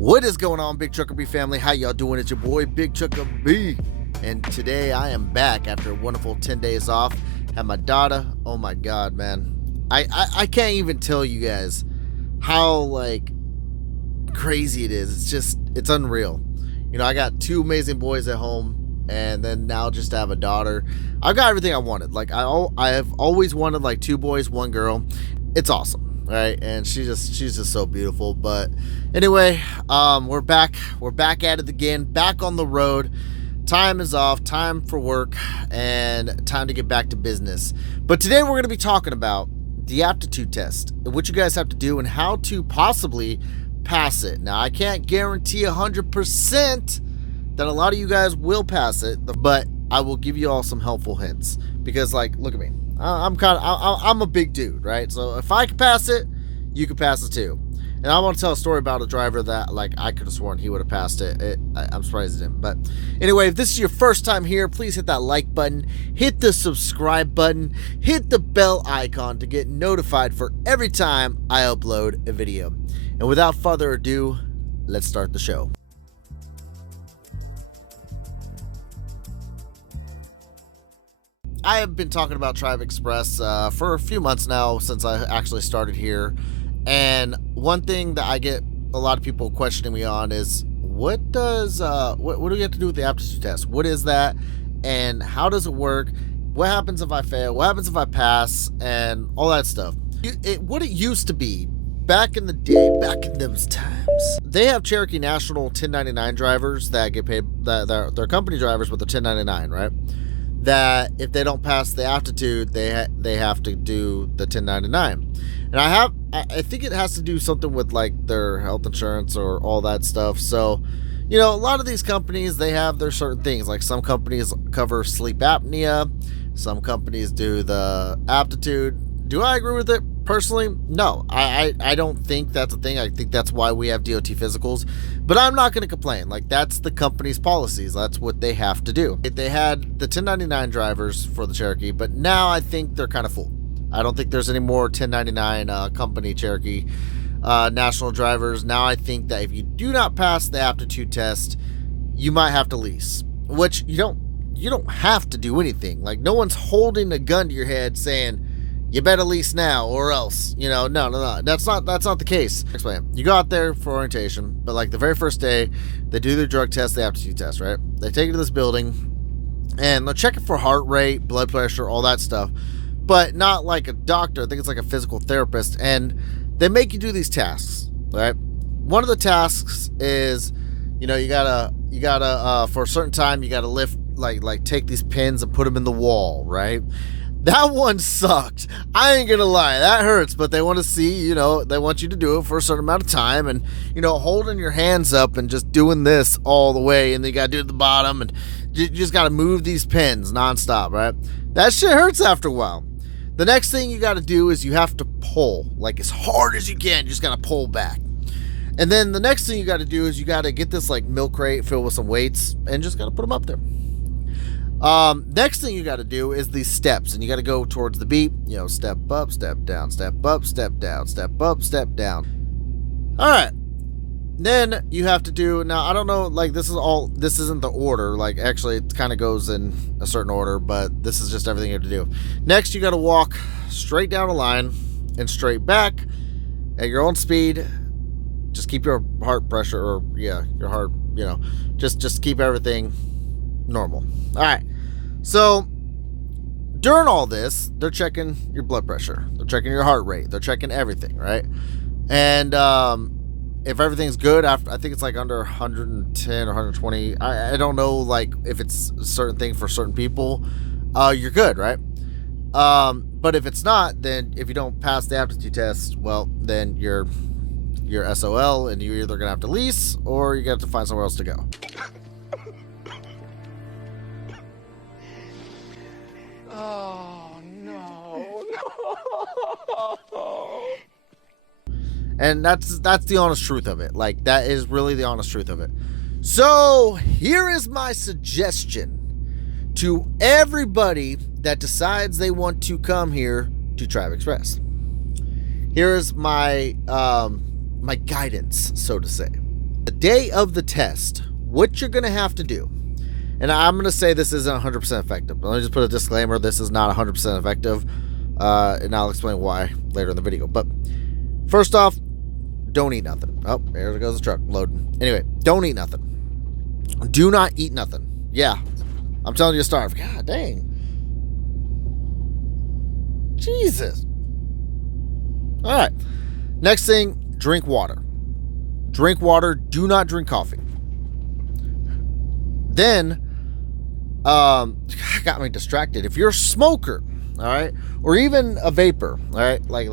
What is going on, Big Trucker B family? How y'all doing? It's your boy Big Trucker B, and today I am back after a wonderful 10 days off. Had my daughter. Oh my god, man, I can't even tell you guys how like crazy it is. It's unreal. You know, I got two amazing boys at home, and then now just to have a daughter, I've got everything I wanted. Like I have always wanted like two boys, one girl. It's awesome. Right, and she's just so beautiful. But anyway, we're back at it again, back on the road. Time is off, time for work, and time to get back to business. But today we're going to be talking about the aptitude test, what you guys have to do and how to possibly pass it. Now, I can't guarantee 100% that a lot of you guys will pass it, but I will give you all some helpful hints, because like, look at me. I'm a big dude, right? So if I can pass it, you can pass it too. And I want to tell a story about a driver that like I could have sworn he would have passed it. I'm surprised he didn't. But anyway, if this is your first time here, please hit that like button, hit the subscribe button, hit the bell icon to get notified for every time I upload a video. And without further ado, let's start the show. I have been talking about Tribe Express for a few months now, since I actually started here. And one thing that I get a lot of people questioning me on is, what does what do we have to do with the aptitude test? What is that, and how does it work? What happens if I fail? What happens if I pass? And all that stuff. What it used to be back in the day, back in those times, they have Cherokee National 1099 drivers that get paid, that they're company drivers, but they're 1099, right? That if they don't pass the aptitude, they have to do the 1099. And I think it has to do something with like their health insurance or all that stuff. So, you know, a lot of these companies, they have their certain things. Like some companies cover sleep apnea, some companies do the aptitude. Do I agree with it personally? No, I don't think that's a thing. I think that's why we have DOT physicals, but I'm not going to complain. Like, that's the company's policies. That's what they have to do. They had the 1099 drivers for the Cherokee, but now I think they're kind of full. I don't think there's any more 1099 company Cherokee national drivers. Now I think that if you do not pass the aptitude test, you might have to lease, which you don't have to do anything. Like, no one's holding a gun to your head saying, you better lease now or else, you know. No. That's not the case. Explain. You go out there for orientation, but like the very first day, they do their drug test, the aptitude test, right? They take you to this building, and they're checking for heart rate, blood pressure, all that stuff, but not like a doctor. I think it's like a physical therapist, and they make you do these tasks, right? One of the tasks is, you know, you gotta for a certain time, you gotta lift, like take these pins and put them in the wall, right? That one sucked. I ain't gonna lie, that hurts, but they want to see, you know, they want you to do it for a certain amount of time, and, you know, holding your hands up and just doing this all the way, and then you gotta do it at the bottom, and you just gotta move these pins nonstop, right? That shit hurts after a while. The next thing you gotta do is you have to pull, like, as hard as you can. You just gotta pull back. And then the next thing you gotta do is you gotta get this, like, milk crate filled with some weights, and just gotta put them up there. Next thing you got to do is these steps, and you got to go towards the beat, you know, step up, step down, step up, step down, step up, step down. All right. Then you have to do, now I don't know, like this isn't the order, like actually it kind of goes in a certain order, but this is just everything you have to do. Next, you got to walk straight down a line and straight back at your own speed. Just keep your heart pressure, or your heart, you know, just keep everything normal. All right. So during all this, they're checking your blood pressure, they're checking your heart rate, they're checking everything, right? And if everything's good, after, I think it's like under 110 or 120, I don't know, like if it's a certain thing for certain people, you're good, right? But if it's not, then if you don't pass the aptitude test, well, then you're SOL, and you're either gonna have to lease or you got to find somewhere else to go. Oh, no. And that's the honest truth of it. Like, that is really the honest truth of it. So here is my suggestion to everybody that decides they want to come here to Tribe Express. Here is my my guidance, so to say. The day of the test, what you're going to have to do, and I'm going to say this isn't 100% effective. Let me just put a disclaimer. This is not 100% effective, and I'll explain why later in the video. But first off, don't eat nothing. Oh, there goes the truck loading. Anyway, don't eat nothing. Do not eat nothing. Yeah, I'm telling you to starve. God dang. Jesus. All right. Next thing, drink water. Drink water. Do not drink coffee. Then, got me distracted. If you're a smoker, all right, or even a vapor, all right, like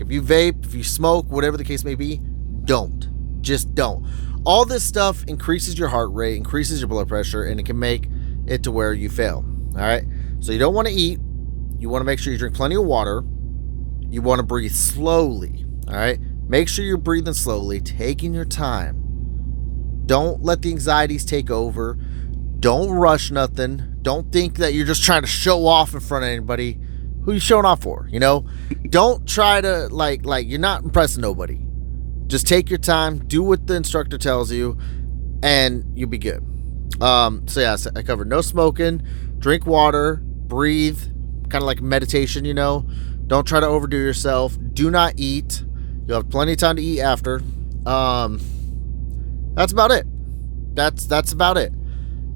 if you vape, if you smoke, whatever the case may be, don't. Just don't. All this stuff increases your heart rate, increases your blood pressure, and it can make it to where you fail. All right. So you don't want to eat. You want to make sure you drink plenty of water. You want to breathe slowly. All right. Make sure you're breathing slowly, taking your time. Don't let the anxieties take over. Don't rush nothing. Don't think that you're just trying to show off in front of anybody. Who you showing off for? You know? Don't try to like you're not impressing nobody. Just take your time, do what the instructor tells you, and you'll be good. So yeah, I covered no smoking, drink water, breathe, kind of like meditation, you know. Don't try to overdo yourself. Do not eat. You'll have plenty of time to eat after. That's about it. That's about it.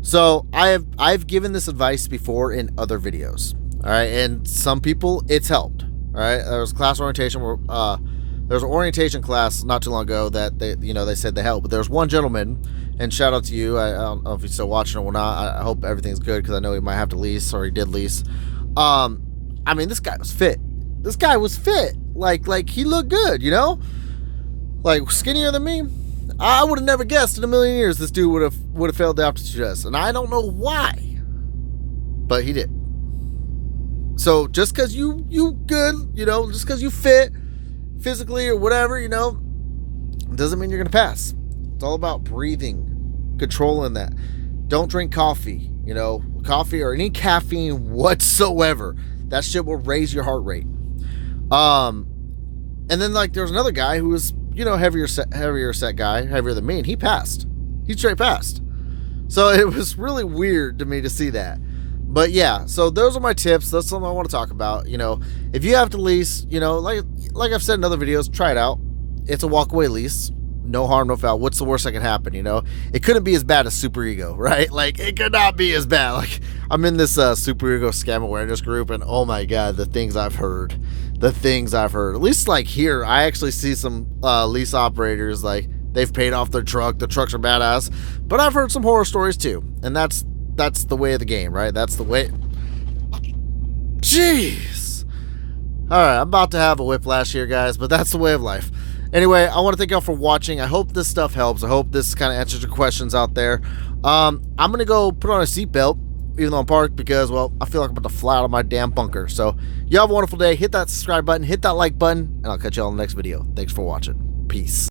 So I've given this advice before in other videos. All right, and some people it's helped. All right, there was class orientation where there was an orientation class not too long ago that they said they helped, but there was one gentleman, and shout out to you. I don't know if he's still watching or not. I hope everything's good because I know he might have to lease or he did lease. I mean, this guy was fit. This guy was fit. Like he looked good, you know, like skinnier than me. I would have never guessed in a million years this dude would have failed the aptitude test, and I don't know why, but he did. So just because you good, you know, just because you fit physically or whatever, you know, doesn't mean you're gonna pass. It's all about breathing, controlling that. Don't drink coffee, you know, coffee or any caffeine whatsoever. That shit will raise your heart rate. And then like there's another guy who was, you know, heavier set guy, heavier than me, and he passed. He straight passed. So it was really weird to me to see that. But yeah, so those are my tips. That's something I want to talk about. You know, if you have to lease, you know, like I've said in other videos, try it out. It's a walkaway lease. No harm, no foul. What's the worst that can happen, you know? It couldn't be as bad as Super Ego, right? Like, it could not be as bad. Like, I'm in this Super Ego scam awareness group, and oh my God, the things I've heard. The things I've heard. At least, like, here, I actually see some lease operators, like, they've paid off their truck. The trucks are badass. But I've heard some horror stories, too. And that's the way of the game, right? That's the way. Jeez. All right, I'm about to have a whiplash here, guys, but that's the way of life. Anyway, I want to thank y'all for watching. I hope this stuff helps. I hope this kind of answers your questions out there. I'm going to go put on a seatbelt, even though I'm parked, because, well, I feel like I'm about to fly out of my damn bunker. So, y'all have a wonderful day. Hit that subscribe button, hit that like button, and I'll catch y'all in the next video. Thanks for watching. Peace.